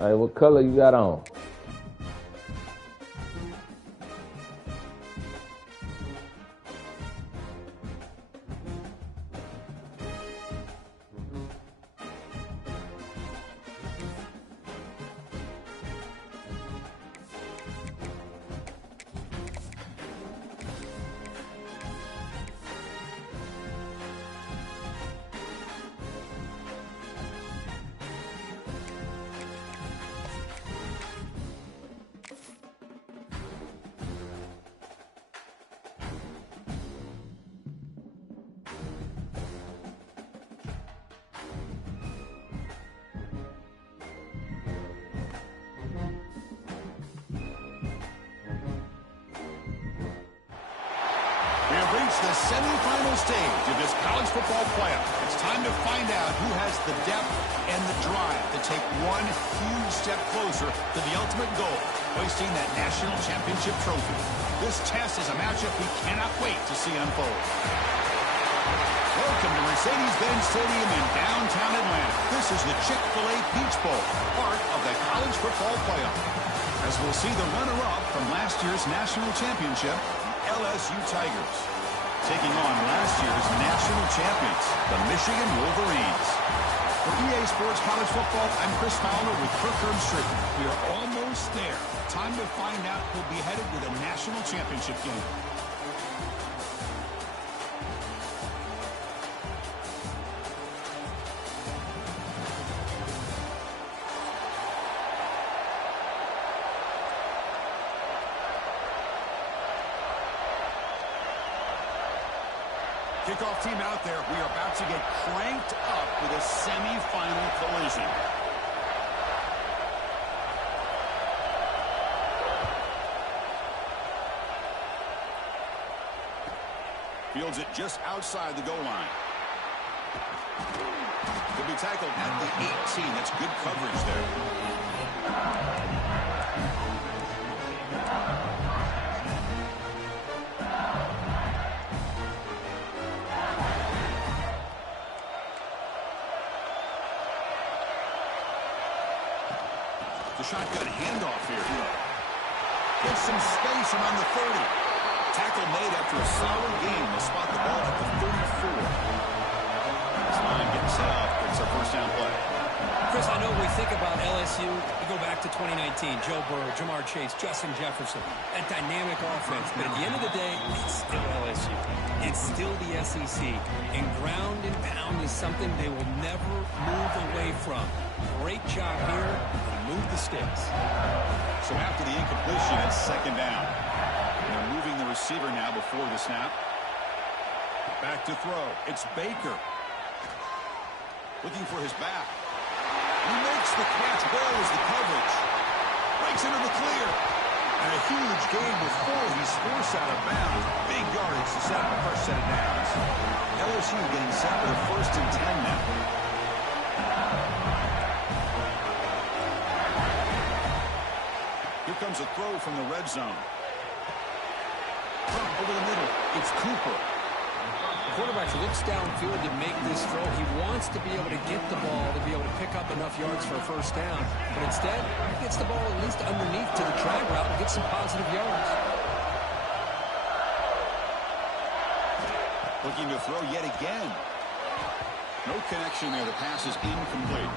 All right, what color you got on? We have reached the semifinal stage of this college football playoff. It's time to find out who has the depth and the drive to take one huge step closer to the ultimate goal, hoisting that national championship trophy. This test is a matchup we cannot wait to see unfold. Welcome to Mercedes-Benz Stadium in downtown Atlanta. This is the Chick-fil-A Peach Bowl, part of the college football playoff. As we'll see the runner-up from last year's national championship, LSU Tigers, taking on last year's national champions, the Michigan Wolverines. For EA Sports College Football, I'm Chris Fowler with Kirk Herbstreit. We are almost there. Time to find out who'll be headed to the national championship game. Kickoff team out there. We are about to get cranked up with a semifinal collision. Fields it just outside the goal line. Could be tackled at the 18. That's good coverage there. The shotgun handoff here. Gets some space around the 30. Tackle made after a solid game to spot the ball at the 34. This line getting set up. It's a first down play. Chris, I know we think about LSU. We go back to 2019. Joe Burrow, Jamar Chase, Justin Jefferson. That dynamic offense. But at the end of the day, it's still LSU. It's still the SEC. And ground and pound is something they will never move away from. Great job here. Move the sticks. So after the incompletion, it's second down. And they're moving the receiver now before the snap. Back to throw. It's Baker. Looking for his back. He makes the catch. Where is the coverage? Breaks into the clear. And a huge gain with 4. He's forced out of bounds. Big yardage to set up the first set of downs. LSU getting set with a 1st and 10 now. Here comes a throw from the red zone. Over the middle, it's Cooper. The quarterback looks downfield to make this throw. He wants to be able to get the ball to be able to pick up enough yards for a first down. But instead, he gets the ball at least underneath to the drag route and gets some positive yards. Looking to throw yet again. No connection there. The pass is incomplete.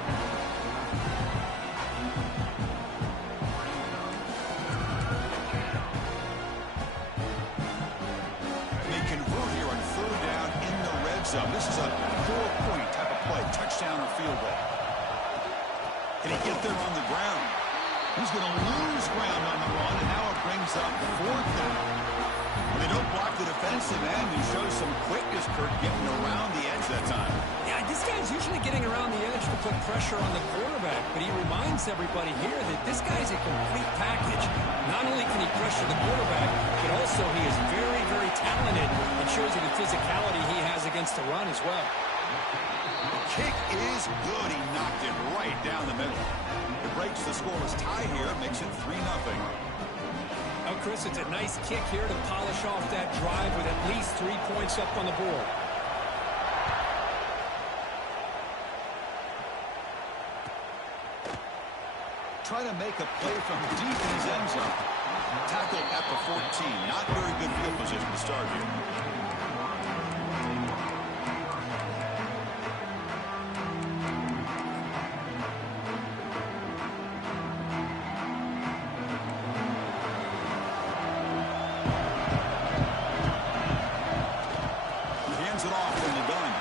This is a 4-point type of play, touchdown or field goal. Can he get there on the ground? He's going to lose ground on the run, and now it brings up 4th down. When they don't block the defensive end, he shows some quickness, Kirk, getting around the edge that time. Yeah, this guy's usually getting around the edge to put pressure on the quarterback, but he reminds everybody here that this guy's a complete package. Not only can he pressure the quarterback, but also he is very, very talented and shows you the physicality he has against the run as well. The kick is good. He knocked it right down the middle. It breaks the scoreless tie here, makes it 3-0. Oh, Chris, it's a nice kick here to polish off that drive with at least 3 points up on the board. try to make a play from deep in his end zone. Tackled at the 14. Not very good field position to start here. He hands it off from the gun.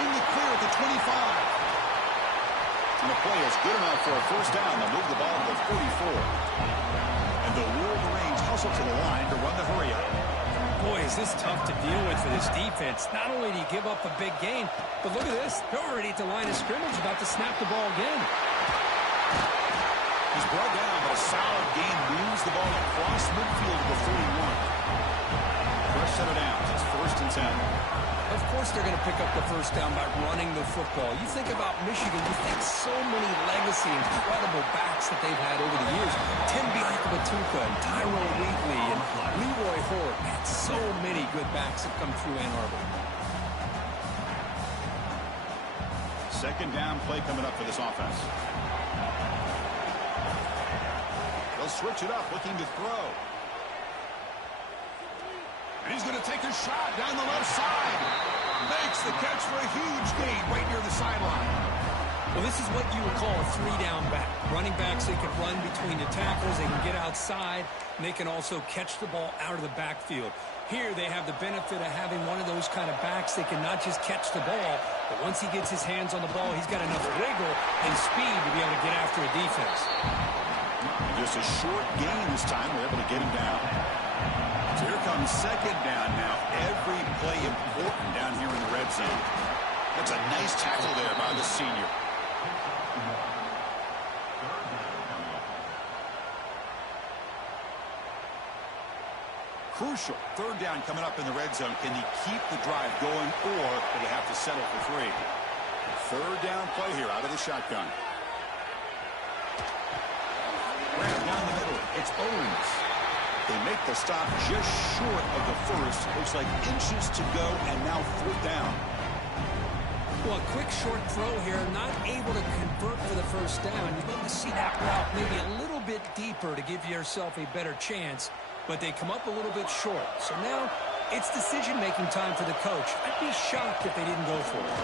In the clear at the 25. And the play is good enough for a first down. They'll move the ball to the 44. And the Wolverines hustle to the line to run the hurry up. Boy, is this tough to deal with for this defense. Not only do you give up a big gain, but look at this. They're already at the line of scrimmage, about to snap the ball again. He's brought down, but a solid gain moves the ball across midfield to the 41. First set of downs. It's 1st and 10. Of course they're going to pick up the first down by running the football. You think about Michigan, you think so many legacy, incredible backs that they've had over the years. Tim Biakabatuka and Tyrone Wheatley and Leroy Hort. Man, so many good backs have come through Ann Arbor. Second down play coming up for this offense. They'll switch it up, looking to throw. And he's going to take a shot down the left side. Makes the catch for a huge gain right near the sideline. Well, this is what you would call a three-down back. Running backs, they can run between the tackles, they can get outside, and they can also catch the ball out of the backfield. Here they have the benefit of having one of those kind of backs that can not just catch the ball, but once he gets his hands on the ball, he's got enough wiggle and speed to be able to get after a defense. And just a short gain this time. They're able to get him down. So here comes second down now. Every play important down here in the red zone. That's a nice tackle there by the senior. Crucial. Third down coming up in the red zone. Can he keep the drive going, or will he have to settle for 3? Third down play here out of the shotgun. Grab down the middle. It's Owens. They make the stop just short of the first. Looks like inches to go, and now 4th down. Well, a quick short throw here, not able to convert for the first down. You'd love to see that route maybe a little bit deeper to give yourself a better chance, but they come up a little bit short. So now it's decision-making time for the coach. I'd be shocked if they didn't go for it.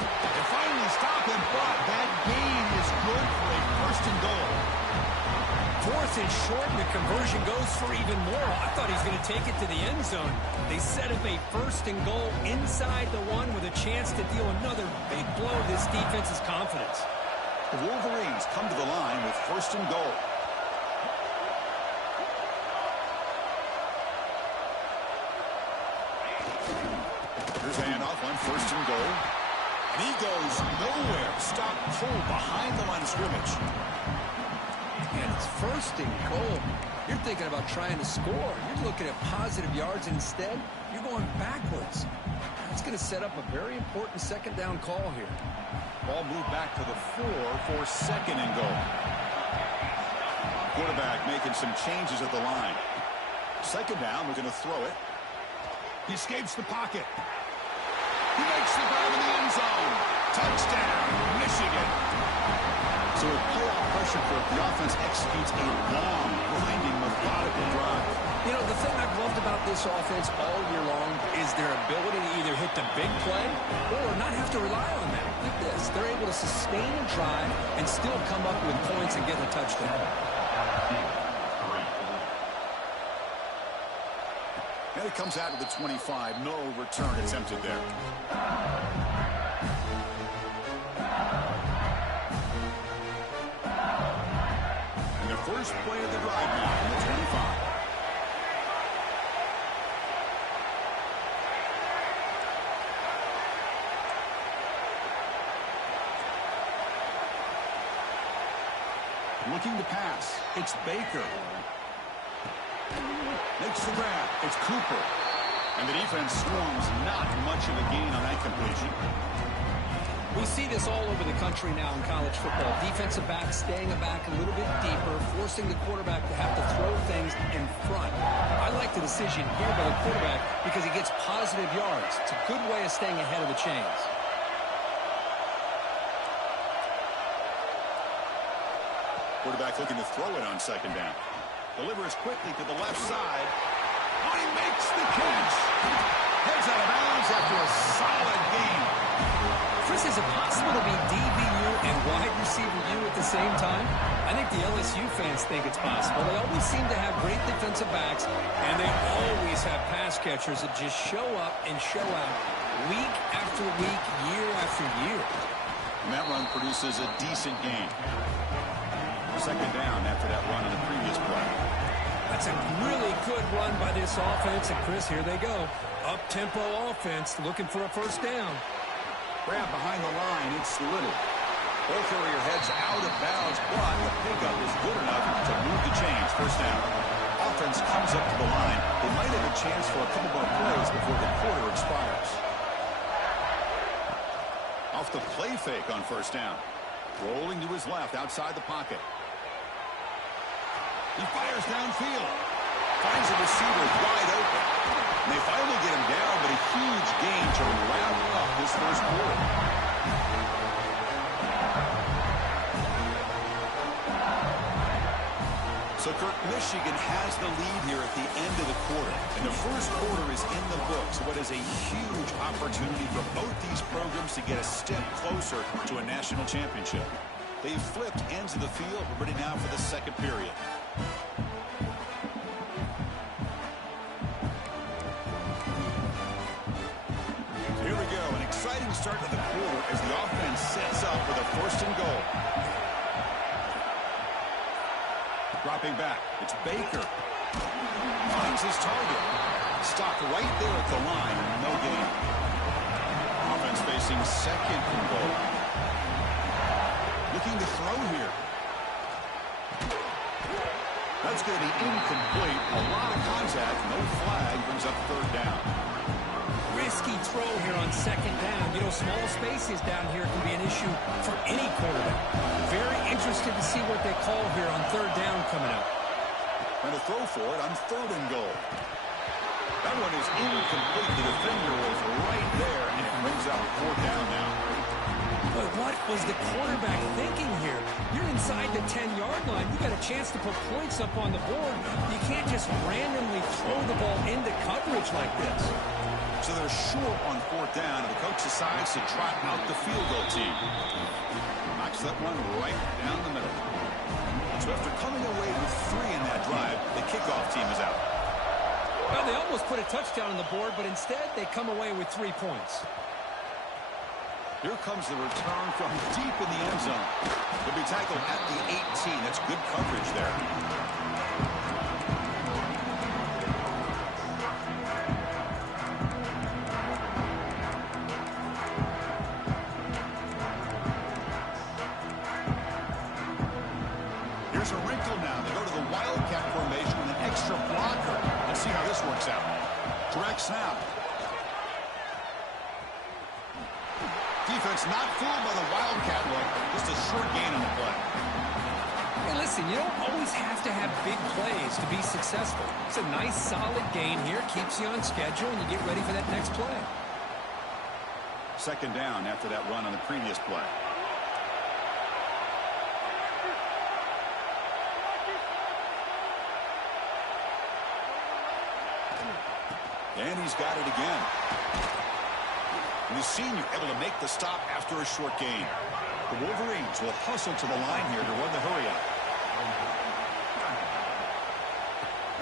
They finally stop him, but that gain is good for a 1st and goal. 4th and short, and the conversion goes for even more. I thought he was going to take it to the end zone. They set up a 1st and goal inside the 1 with a chance to deal another big blow to this defense's confidence. The Wolverines come to the line with 1st and goal. Here's a handoff on 1st and goal. And he goes nowhere. Stop pulled behind the line of scrimmage. And it's 1st and goal. You're thinking about trying to score. You're looking at positive yards, and instead, you're going backwards. That's going to set up a very important second down call here. Ball moved back to the 4 for 2nd and goal. Quarterback making some changes at the line. 2nd down, we're going to throw it. He escapes the pocket. He makes the grab in the end zone. Touchdown, Michigan. So with playoff pressure for it, the offense executes a long, grinding, methodical drive. You know, the thing I've loved about this offense all year long is their ability to either hit the big play or not have to rely on that. Like this, they're able to sustain a drive and still come up with points and get a touchdown. And it comes out of the 25. No return attempted there. And the first play of the drive now on the 25. Looking to pass. It's Baker. Makes the grab. It's Cooper. And the defense swarms. Not much of a gain on that completion. We see this all over the country now in college football. Defensive backs staying back a little bit deeper, forcing the quarterback to have to throw things in front. I like the decision here by the quarterback because he gets positive yards. It's a good way of staying ahead of the chains. Quarterback looking to throw it on second down. Delivers quickly to the left side. Oh, he makes the catch. Heads out of bounds after a solid game. Chris, is it possible to be DBU and wide receiver U at the same time? I think the LSU fans think it's possible. They always seem to have great defensive backs, and they always have pass catchers that just show up and show out week after week, year after year. And that run produces a decent gain. Second down after that run on the previous play. That's a really good run by this offense, and Chris, here they go. Up-tempo offense looking for a first down. Grab behind the line, it's Little. Ball carrier heads out of bounds, but the pickup is good enough to move the chains. First down. Offense comes up to the line. They might have a chance for a couple more plays before the quarter expires. Off the play fake on first down. Rolling to his left outside the pocket. He fires downfield. Finds a receiver wide open. And they finally get him down, but a huge gain to wrap up this first quarter. So, Kirk, Michigan has the lead here at the end of the quarter. And the first quarter is in the books. What is a huge opportunity for both these programs to get a step closer to a national championship. They've flipped ends of the field. We're ready now for the second period. Here we go. An exciting start to the quarter as the offense sets up with a first and goal. Dropping back. It's Baker. Finds his target. Stopped right there at the line. No gain. Offense facing second and goal. Looking to throw here. That's going to be incomplete. A lot of contact. No flag. Brings up third down. Risky throw here on second down. You know, small spaces down here can be an issue for any quarterback. Very interested to see what they call here on third down coming up. Trying to throw for it on third and goal. That one is incomplete. The defender was right there, and it brings up fourth down now. But what was the quarterback thinking here? You're inside the 10-yard line. You got a chance to put points up on the board. You can't just randomly throw the ball into coverage like this. So they're short on fourth down, and the coach decides to trot out the field goal team. Knocks that one right down the middle. So after coming away with 3 in that drive, the kickoff team is out. Well, they almost put a touchdown on the board, but instead they come away with 3 points. Here comes the return from deep in the end zone. He'll be tackled at the 18. That's good coverage there. Here's a wrinkle now. They go to the Wildcat formation with an extra blocker. Let's see how this works out. Direct snap. Defense not fooled by the Wildcat look. Just a short gain on the play. Hey, listen, you don't always have to have big plays to be successful. It's a nice, solid gain here. Keeps you on schedule, and you get ready for that next play. Second down after that run on the previous play. And he's got it again. And the senior able to make the stop after a short gain. The Wolverines will hustle to the line here to run the hurry up.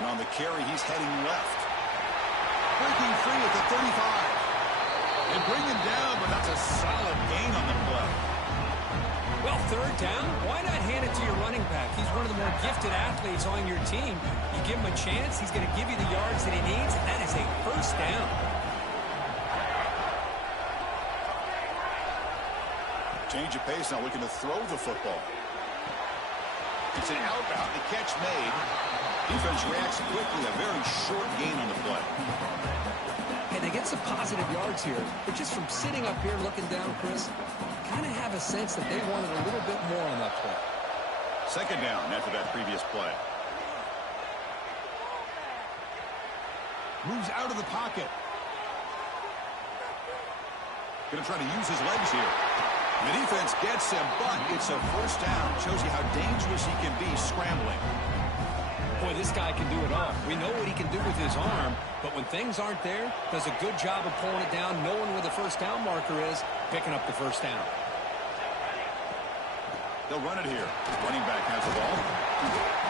And on the carry, he's heading left. Breaking free at the 35. They bring him down, but that's a solid gain on the play. Well, third down, why not hand it to your running back? He's one of the more gifted athletes on your team. You give him a chance, he's going to give you the yards that he needs, and that is a first down. Change of pace now, looking to throw the football. It's an outbound, the catch made. Defense reacts quickly, a very short gain on the play. Hey, they get some positive yards here, but just from sitting up here looking down, Chris, kind of have a sense that they wanted a little bit more on that play. Second down after that previous play. Moves out of the pocket. Going to try to use his legs here. The defense gets him, but it's a first down. Shows you how dangerous he can be This guy can do it all. We know what he can do with his arm, but when things aren't there, does a good job of pulling it down, knowing where the first down marker is, picking up the first down. They'll run it here. Running back has the ball.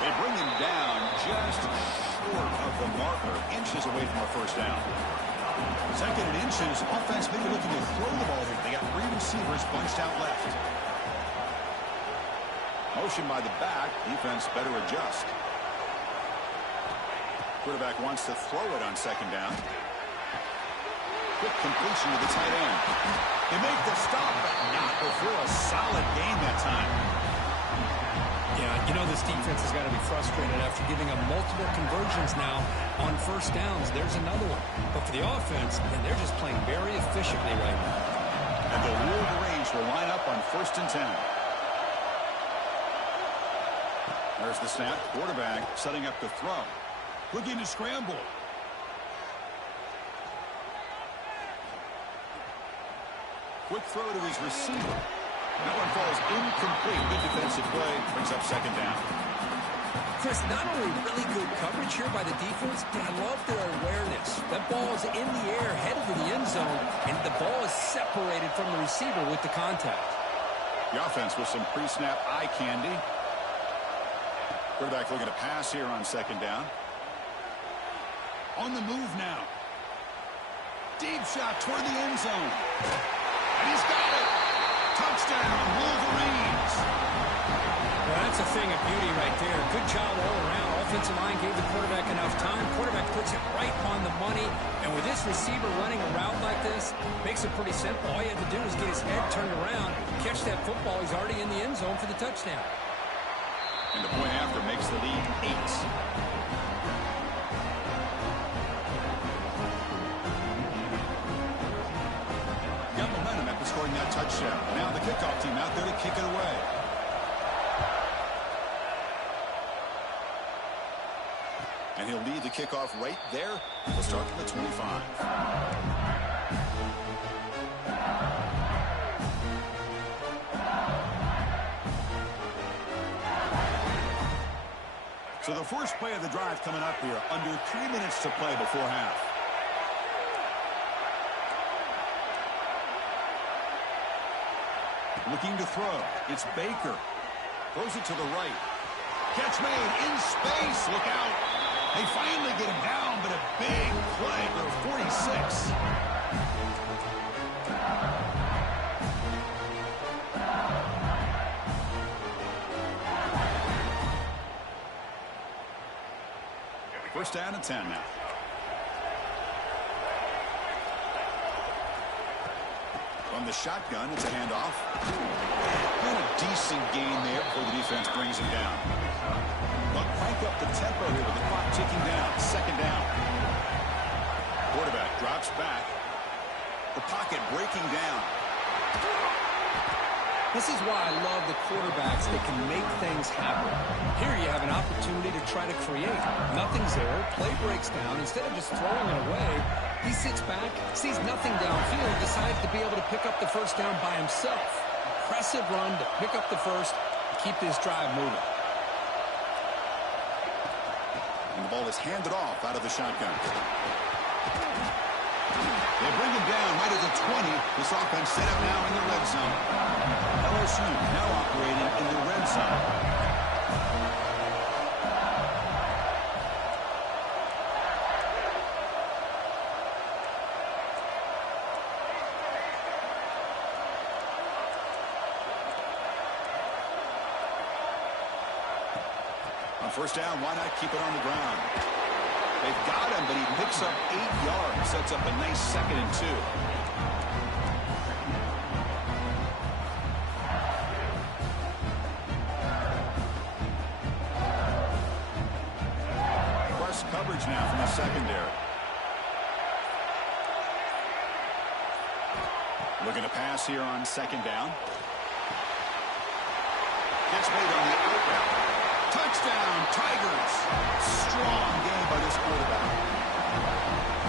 They bring him down just short of the marker, inches away from a first down. Second and inches. Offense maybe looking to throw the ball here. They got 3 receivers bunched out left. Motion by the back. Defense better adjust. Quarterback wants to throw it on second down. Quick completion to the tight end. They make the stop, but not before a solid gain that time. Yeah, you know this defense has got to be frustrated after giving up multiple conversions now on first downs. There's another one. But for the offense, man, they're just playing very efficiently right now. And the Wolverines will line up on 1st and 10. There's the snap. Quarterback setting up to throw. Looking to scramble. Quick throw to his receiver. That one falls incomplete. Good defensive play. Brings up second down. Chris, not only really good coverage here by the defense, but I love their awareness. That ball is in the air, headed to the end zone, and the ball is separated from the receiver with the contact. The offense with some pre-snap eye candy. Quarterback looking to pass here on second down. On the move now. Deep shot toward the end zone. And he's got it. Touchdown, Wolverines. Well, that's a thing of beauty right there. Good job all around. Offensive line gave the quarterback enough time. Quarterback puts it right on the money. And with this receiver running a route like this, makes it pretty simple. All you have to do is get his head turned around, catch that football. He's already in the end zone for the touchdown. And the point after makes the lead 8. Got momentum after scoring that touchdown. Now the kickoff team out there to kick it away. And he'll lead the kickoff right there. We'll start from the 25. So the first play of the drive coming up here. Under 3 minutes to play before half. Looking to throw. It's Baker. Throws it to the right. Catch made in space. Look out. They finally get him down, but a big play for 46. First down and 10 now. From the shotgun, it's a handoff. And a decent gain there before the defense brings him down. But crank up the tempo here with the clock ticking down. Second down. Quarterback drops back. The pocket breaking down. This is why I love the quarterbacks that can make things happen. Here you have an opportunity to try to create. Nothing's there. Play breaks down. Instead of just throwing it away, he sits back, sees nothing downfield, decides to be able to pick up the first down by himself. Impressive run to pick up the first, keep this drive moving. And the ball is handed off out of the shotgun. They bring him down right at the 20. This offense set up now in the red zone. LSU now operating in the red zone. On first down, why not keep it on the ground? They've got him, but he picks up 8 yards. Sets up a nice 2nd and 2. Press coverage now from the secondary. Looking to pass here on second down. Gets made on the out route. Touchdown, Tigers. Strong game by this quarterback.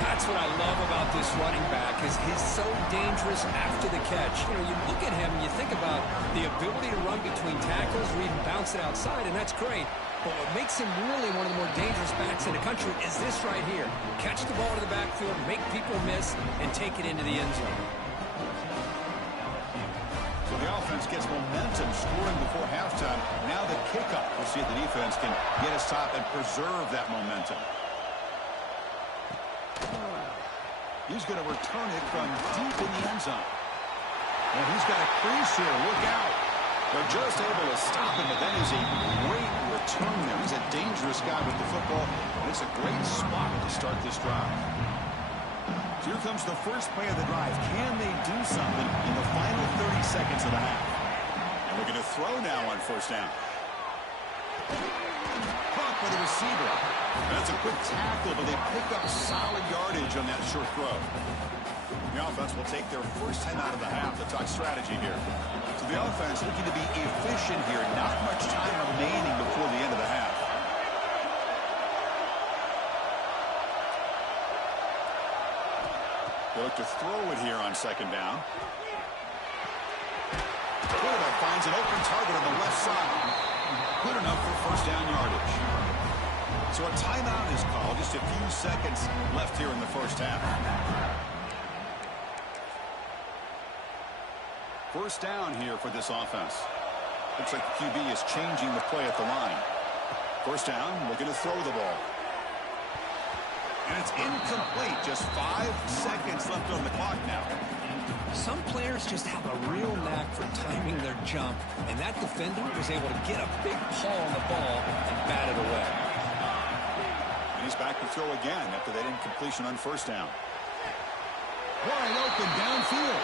That's That's what I love about this running back is he's so dangerous after the catch. You know, you look at him and you think about the ability to run between tackles or even bounce it outside, and that's great. But what makes him really one of the more dangerous backs in the country is this right here. Catch the ball to the backfield, make people miss, and take it into the end zone. So the offense gets momentum scoring before halftime. Now the kickoff. We'll see if the defense can get a stop and preserve that momentum. He's going to return it from deep in the end zone. And he's got a crease here. Look out. They're just able to stop him, but that is a great return there. He's a dangerous guy with the football, and it's a great spot to start this drive. So here comes the first play of the drive. Can they do something in the final 30 seconds of the half? And we're going to throw now on first down. Caught by the receiver. That's a quick tackle, but they pick up solid yardage on that short throw. The offense will take their first 10 out of the half. Let's talk strategy here. So the offense looking to be efficient here. Not much time remaining before the end of the half. They look to throw it here on second down. Quarterback finds an open target on the left side. Good enough for first down yardage. So a timeout is called. Just a few seconds left here in the first half. First down here for this offense. Looks like the QB is changing the play at the line. First down, looking to throw the ball. And it's incomplete. Just 5 seconds left on the clock now. Some players just have a real knack for timing their jump, and that defender was able to get a big paw on the ball and bat it away. And he's back to throw again after that incompletion on first down. Wide open downfield.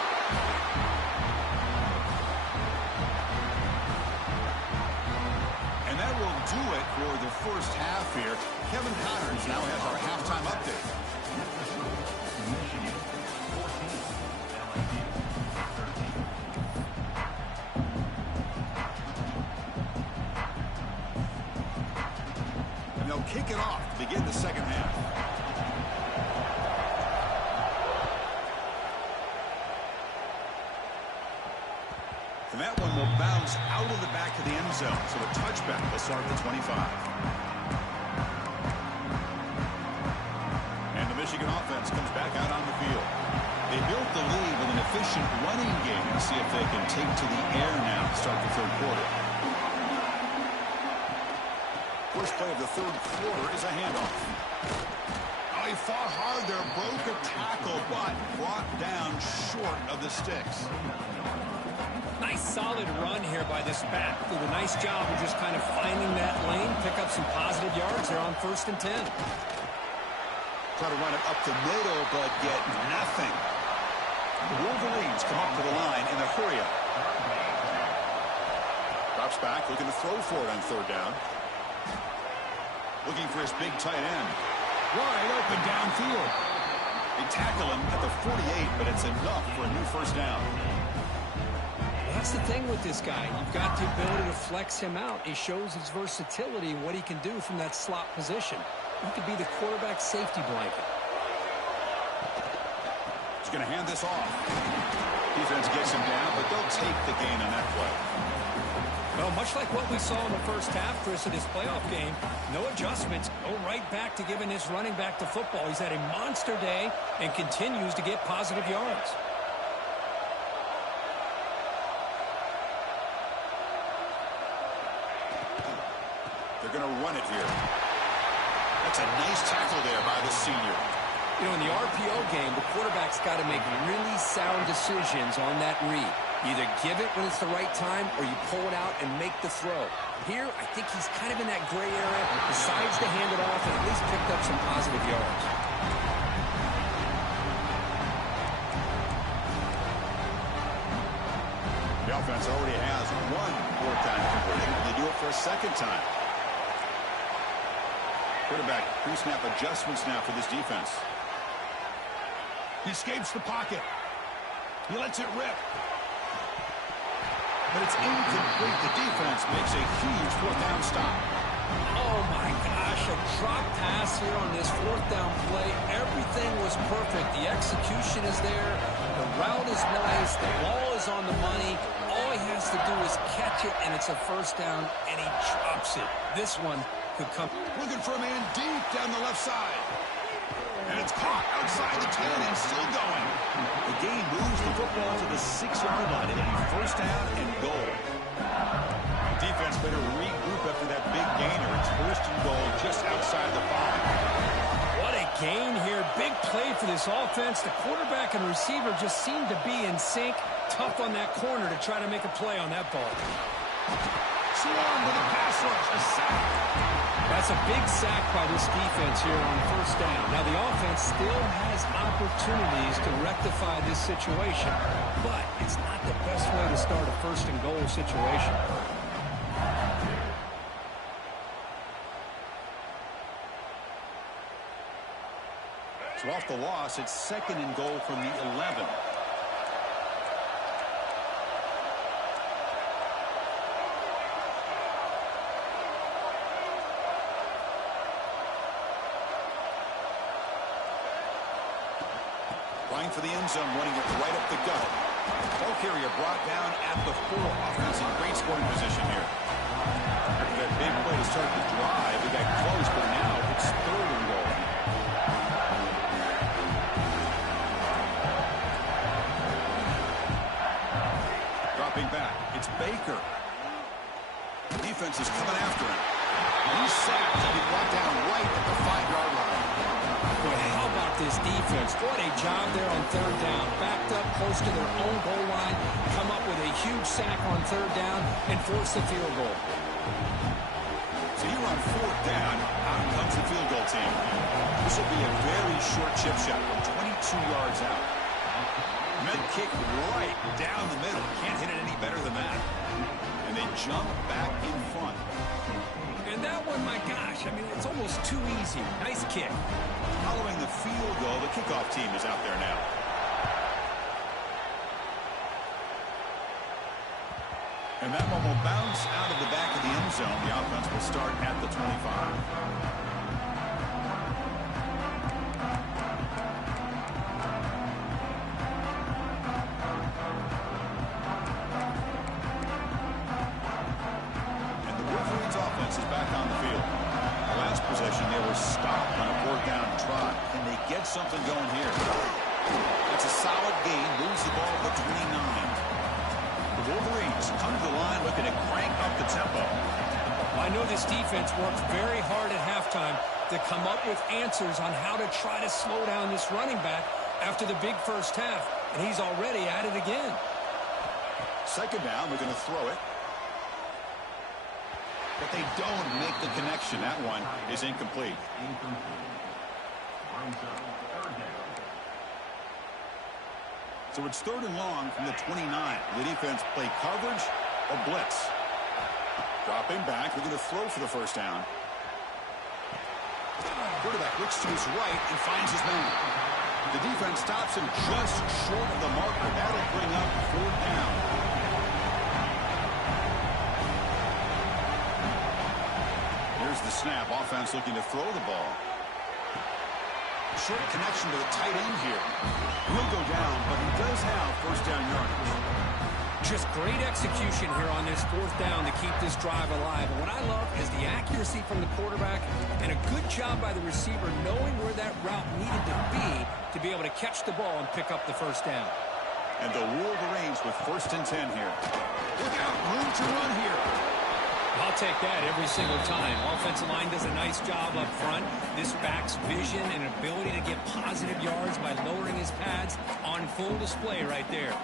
And that will do it for the first half here. Kevin Connors now has our halftime update. And they'll kick it off to begin the second half. And that one will bounce out of the back of the end zone. So a touchback will start at the 25. And the Michigan offense comes back out on the field. They built the lead with an efficient running game. Let's see if they can take to the air now to start the third quarter. First play of the third quarter is a handoff. Oh, he fought hard there, broke a tackle, but brought down short of the sticks. Nice solid run here by this back. Did a nice job of just kind of finding that lane, pick up some positive yards there on 1st and 10. Try to run it up the middle, but get nothing. The Wolverines come up to the line in a hurry-up. Drops back, looking to throw for it on third down. Looking for his big tight end. Wide open downfield. They tackle him at the 48, but it's enough for a new first down. That's the thing with this guy. You've got the ability to flex him out. He shows his versatility and what he can do from that slot position. He could be the quarterback's safety blanket. He's going to hand this off. Defense gets him down, but they'll take the gain on that play. Well, much like what we saw in the first half, Chris, of this playoff game, no adjustments, go right back to giving his running back the football. He's had a monster day and continues to get positive yards. They're going to run it here. That's a nice tackle there by the senior. You know, in the RPO game, the quarterback's got to make really sound decisions on that read. Either give it when it's the right time or you pull it out and make the throw. Here, I think he's kind of in that gray area, decides to hand it off and at least picked up some positive yards. The offense already has one fourth-down conversion. They do it for a second time. Quarterback pre-snap adjustments now for this defense. He escapes the pocket. He lets it rip. But it's incomplete. The defense makes a huge fourth down stop. Oh, my gosh. gosh, a drop pass here on this fourth down play. Everything was perfect. The execution is there. The route is nice. The ball is on the money. All he has to do is catch it, and it's a first down, and he drops it. This one could come. Looking for a man deep down the left side. And it's caught outside the 10 and still going. The game moves the football to the 6-yard line. It'll be first down and goal. The defense better regroup after that big gainer. It's first and goal just outside the 5. What a gain here. Big play for this offense. The quarterback and receiver just seem to be in sync. Tough on that corner to try to make a play on that ball. Swarm with a pass rush. A sack. That's a big sack by this defense here on first down. Now, the offense still has opportunities to rectify this situation, but it's not the best way to start a first and goal situation. So off the loss, it's second and goal from the 11. Going for the end zone, running it right up the gut. Ball carrier brought down at the 4. Offense in great scoring position here. After that big play to start the drive, they got close, but now it's third and goal. Dropping back, it's Baker. The defense is coming after him. He's sacked and he brought down right at the 5-yard line. Boy, how about this defense? What a job there on third down. Backed up close to their own goal line, come up with a huge sack on third down, and force the field goal. So here on fourth down, out comes the field goal team. This will be a very short chip shot from 22 yards out. Med kick right down the middle. Can't hit it any better than that. And they jump back in front. And that one, my gosh, I mean, it's almost too easy. Nice kick. Following the field goal, the kickoff team is out there now. And that one will bounce out of the back of the end zone. The offense will start at the 25. Is back on the field. The last possession, they were stopped on a fourth down trot. Can they get something going here? It's a solid gain. Moves the ball to 29. The Wolverines come to the line looking to crank up the tempo. I know this defense worked very hard at halftime to come up with answers on how to try to slow down this running back after the big first half, and he's already at it again. Second down, we're going to throw it. But they don't make the connection. That one is incomplete. So it's third and long from the 29. The defense play coverage or blitz. Dropping back. They're going to throw for the first down. Quarterback looks to his right and finds his man. The defense stops him just short of the marker. That'll bring up fourth down. Here's the snap. Offense looking to throw the ball. Short connection to the tight end here. He'll go down, but he does have first down yardage. Just great execution here on this fourth down to keep this drive alive. And what I love is the accuracy from the quarterback and a good job by the receiver knowing where that route needed to be able to catch the ball and pick up the first down. And the Wolverines with first and 10 here. Look out, room to run here. I'll take that every single time. Offensive line does a nice job up front. This back's vision and ability to get positive yards by lowering his pads on full display right there.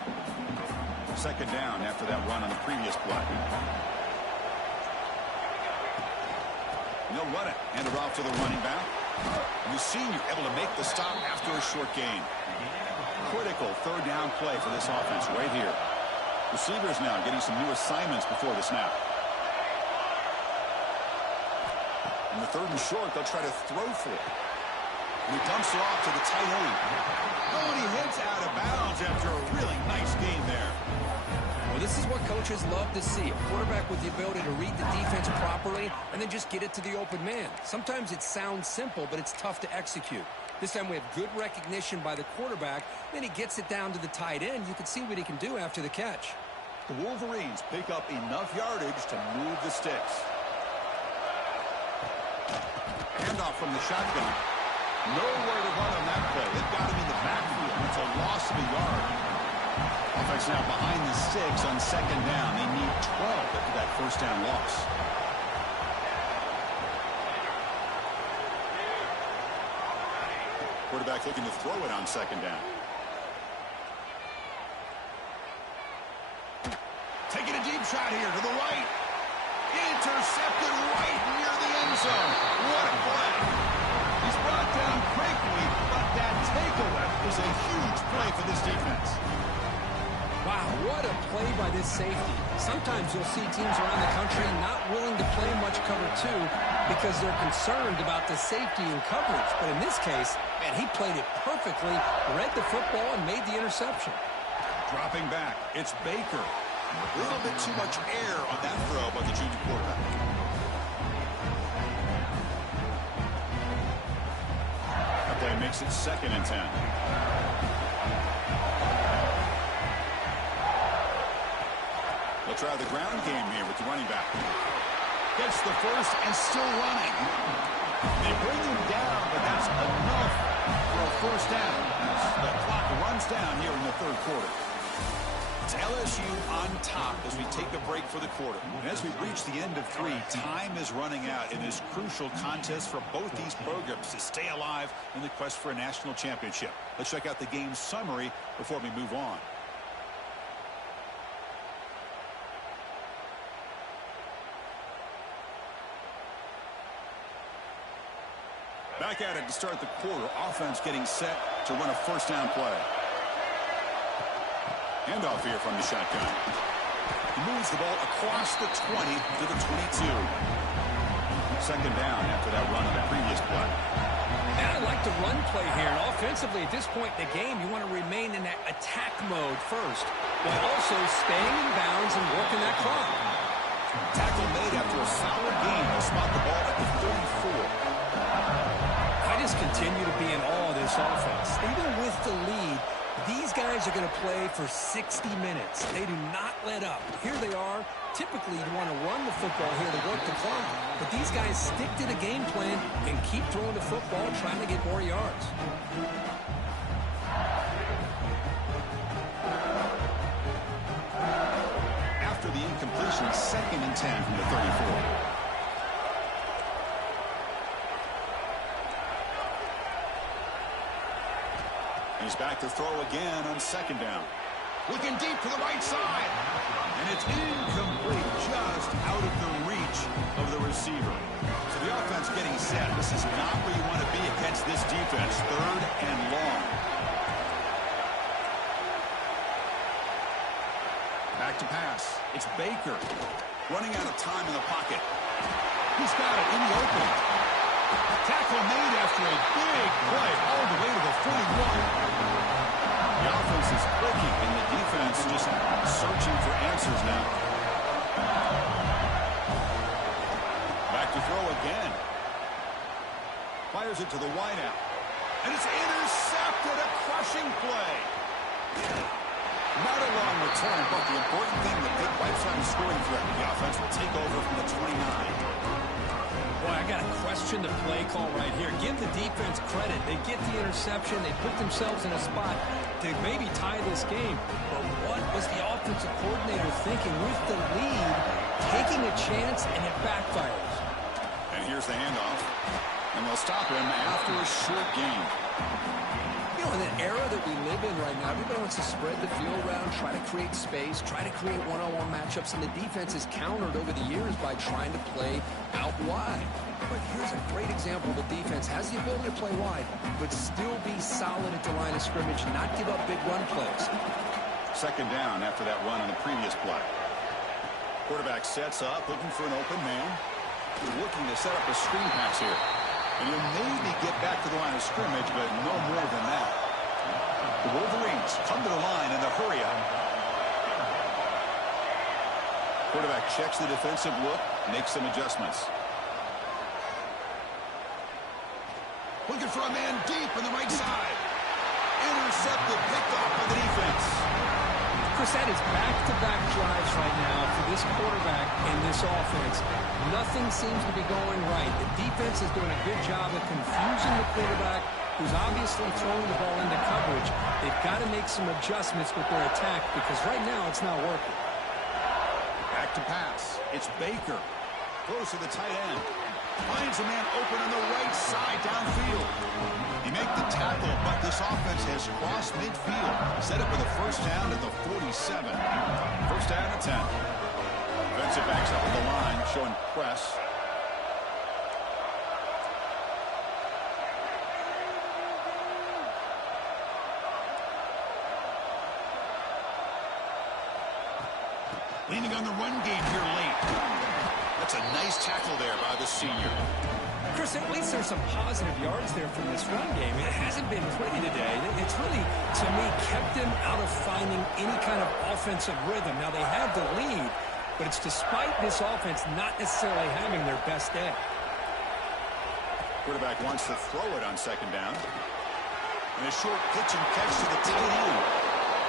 Second down after that run on the previous play. And they'll run it. Hand it off to the running back. And the senior able to make the stop after a short gain. Critical third down play for this offense right here. Receivers now getting some new assignments before the snap. In the third and short, they'll try to throw for it. And he dumps it off to the tight end. Oh, and he hits out of bounds after a really nice game there. Well, this is what coaches love to see. A quarterback with the ability to read the defense properly and then just get it to the open man. Sometimes it sounds simple, but it's tough to execute. This time we have good recognition by the quarterback. Then he gets it down to the tight end. You can see what he can do after the catch. The Wolverines pick up enough yardage to move the sticks. Handoff from the shotgun. Nowhere to run on that play. They've got him in the backfield. It's a loss of a yard. Offense now behind the 6 on second down. They need 12 after that first down loss. Quarterback looking to throw it on second down. Taking a deep shot here to the right. Intercepted right near the end zone. What a play. He's brought down quickly, but that takeaway is a huge play for this defense. Wow, what a play by this safety. Sometimes you'll see teams around the country not willing to play much cover 2 because they're concerned about the safety and coverage. But in this case, man, he played it perfectly, read the football, and made the interception. Dropping back, it's Baker. A little bit too much air on that throw by the junior quarterback. That play makes it 2nd and 10. They'll try the ground game here with the running back. Gets the first and still running. They bring him down, but that's enough for a first down. The clock runs down here in the 3rd quarter. It's LSU on top as we take a break for the quarter. And as we reach the end of 3, time is running out in this crucial contest for both these programs to stay alive in the quest for a national championship. Let's check out the game summary before we move on. Back at it to start the quarter. Offense getting set to run a first down play. Handoff here from the shotgun. He moves the ball across the 20 to the 22. Second down after that run on the previous play. And I like the run play here. And offensively, at this point in the game, you want to remain in that attack mode first, while also staying in bounds and working that clock. Tackle made after a solid gain to spot the ball at the 34. I just continue to be in awe of this offense. Even with the lead, these guys are going to play for 60 minutes. They do not let up. Here they are. Typically, you want to run the football here to work the clock. But these guys stick to the game plan and keep throwing the football, trying to get more yards. After the incompletion, 2nd and 10 from the 34. He's back to throw again on second down. Looking deep to the right side. And it's incomplete, just out of the reach of the receiver. So the offense getting set. This is not where you want to be against this defense. 3rd and long. Back to pass. It's Baker. Running out of time in the pocket. He's got it in the open. Tackle made after a big play all the way to the 41. The offense is clicking, and the defense just searching for answers now. Back to throw again. Fires it to the wideout. And it's intercepted, a crushing play. Not a long return, but the important thing, the big right side scoring threat. The offense will take over from the 29. Boy, I got to question the play call right here. Give the defense credit. They get the interception. They put themselves in a spot to maybe tie this game. But what was the offensive coordinator thinking with the lead, taking a chance, and it backfires? And here's the handoff. And they'll stop him after a short gain. You know, in the era that we live in right now, everybody wants to spread the field around, try to create space, try to create one-on-one matchups, and the defense is countered over the years by trying to play out wide. But here's a great example of a defense has the ability to play wide, but still be solid at the line of scrimmage, not give up big run plays. Second down after that run on the previous play. Quarterback sets up, looking for an open man. He's looking to set up a screen pass here. And he'll maybe get back to the line of scrimmage, but no more than that. The Wolverines come to the line in the hurry up. Quarterback checks the defensive look, makes some adjustments. Looking for a man deep on the right side. Intercepted, picked off by the defense. Chris, that is back-to-back drives right now for this quarterback and this offense. Nothing seems to be going right. The defense is doing a good job of confusing the quarterback, who's obviously throwing the ball into coverage. They've got to make some adjustments with their attack because right now it's not working. Back to pass. It's Baker. Throws to the tight end. Finds a man open on the right side downfield. He made the tackle, but this offense has crossed midfield. Set up with a first down at the 47. First down at 10. Defensive backs up at the line, showing press. Leaning on the run game here late. That's a nice tackle there by the senior. Chris, at least there's some positive yards there from this run game. It hasn't been pretty today. It's really, to me, kept them out of finding any kind of offensive rhythm. Now, they have the lead, but it's despite this offense not necessarily having their best day. Quarterback wants to throw it on second down. And a short pitch and catch to the tight end.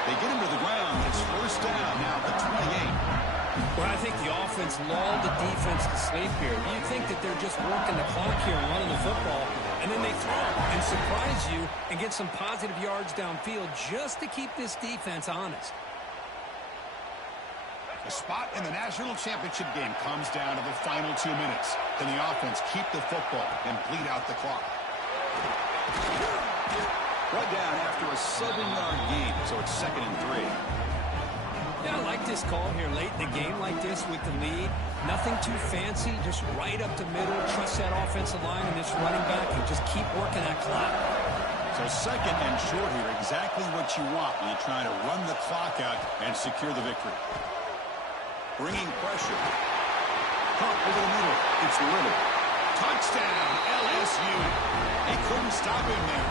They get him to the ground. It's first down now at the 28. Well, I think the offense lulled the defense to sleep here. You think that they're just working the clock here and running the football, and then they throw and surprise you and get some positive yards downfield just to keep this defense honest. The spot in the national championship game comes down to the final 2 minutes. Can the offense keep the football and bleed out the clock? Brought down after a 7-yard gain, so it's 2nd and 3. Yeah, I like this call here late in the game like this with the lead. Nothing too fancy, just right up the middle. Trust that offensive line and this running back and just keep working that clock. So 2nd and short here, exactly what you want when you're trying to run the clock out and secure the victory. Bringing pressure. Pump over the middle. It's Little. Touchdown, LSU. They couldn't stop him there.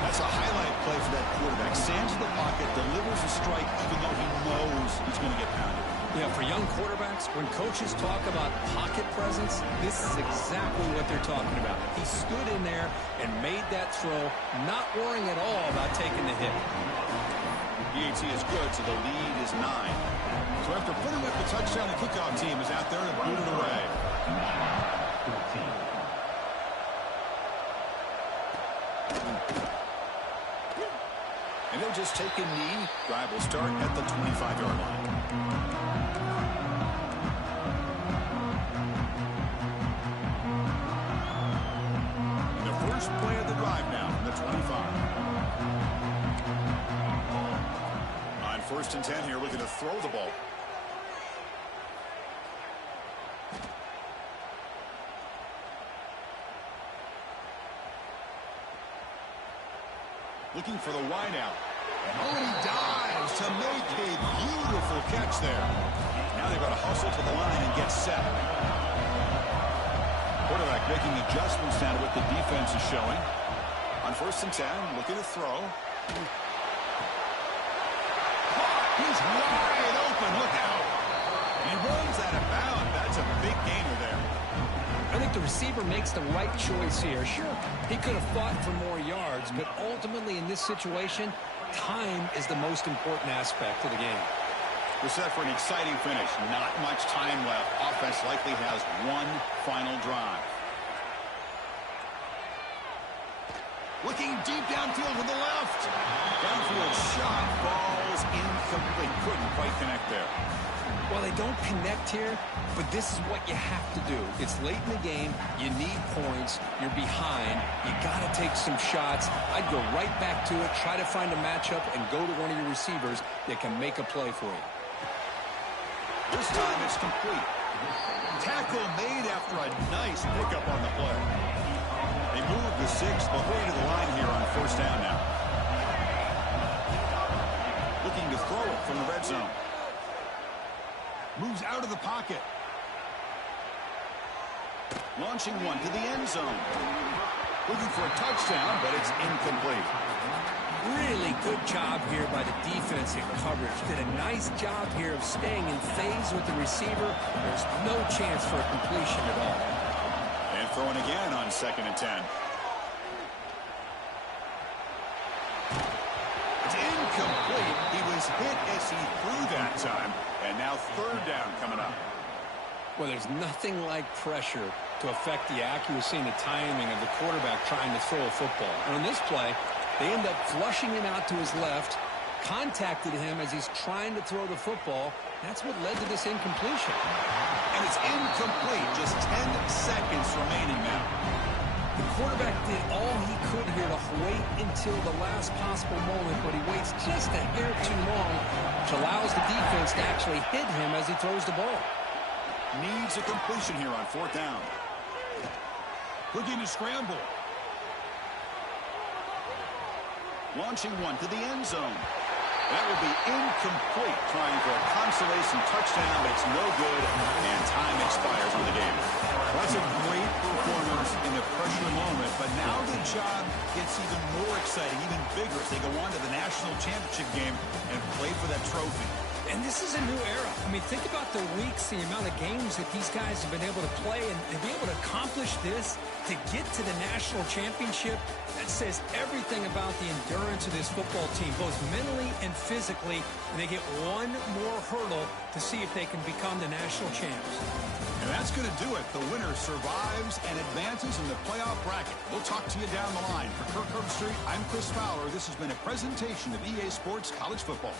That's a highlight play for that quarterback. Sands in the pocket, delivers a strike even though he knows he's going to get pounded. Yeah, for young quarterbacks, when coaches talk about pocket presence, this is exactly what they're talking about. He stood in there and made that throw, not worrying at all about taking the hit. EAT is good, so the lead is 9. So after putting up the touchdown, the kickoff team is out there to boot it away. And they'll just take a knee. Drive will start at the 25-yard line. And the first play of the drive now from the 25. On 1st and 10 here, looking to throw the ball. Looking for the wideout. And he dives to make a beautiful catch there. Now they've got to hustle to the line and get set. Quarterback making adjustments down to what the defense is showing. On 1st and 10, looking to throw. He's wide open. Look out. He runs out of bounds. That's a big gainer there. I think the receiver makes the right choice here. Sure, he could have fought for more yards, but ultimately in this situation, time is the most important aspect of the game. We're set for an exciting finish. Not much time left. Offense likely has one final drive. Looking deep downfield to the left. Downfield shot falls incomplete. Couldn't quite connect there. Well, they don't connect here, but this is what you have to do. It's late in the game. You need points. You're behind. You got to take some shots. I'd go right back to it, try to find a matchup, and go to one of your receivers that can make a play for you. This time it's complete. Tackle made after a nice pickup on the play. They move the 6, but way to the line here on 1st down now. Looking to throw it from the red zone. Moves out of the pocket. Launching one to the end zone. Looking for a touchdown, but it's incomplete. Really good job here by the defense in coverage. Did a nice job here of staying in phase with the receiver. There's no chance for a completion at all. And throwing again on 2nd and 10. It's incomplete. He was hit as he threw that time. And now 3rd down coming up. Well, there's nothing like pressure to affect the accuracy and the timing of the quarterback trying to throw a football. And on this play, they end up flushing it out to his left, contacted him as he's trying to throw the football. That's what led to this incompletion. And it's incomplete. Just 10 seconds remaining now. The quarterback did all he could here to wait until the last possible moment, but he waits just a hair too long, which allows the defense to actually hit him as he throws the ball. Needs a completion here on 4th down. Looking to scramble. Launching one to the end zone. That will be incomplete, trying for a consolation touchdown, but it's no good, and time expires on the game. That's a great performance in the pressure moment, but now the job gets even more exciting, even bigger as they go on to the national championship game and play for that trophy. And this is a new era. I mean, think about the weeks, the amount of games that these guys have been able to play, and to be able to accomplish this, to get to the national championship, that says everything about the endurance of this football team, both mentally and physically, and they get one more hurdle to see if they can become the national champs. And that's going to do it. The winner survives and advances in the playoff bracket. We'll talk to you down the line. For Kirk Herbstreit, I'm Chris Fowler. This has been a presentation of EA Sports College Football.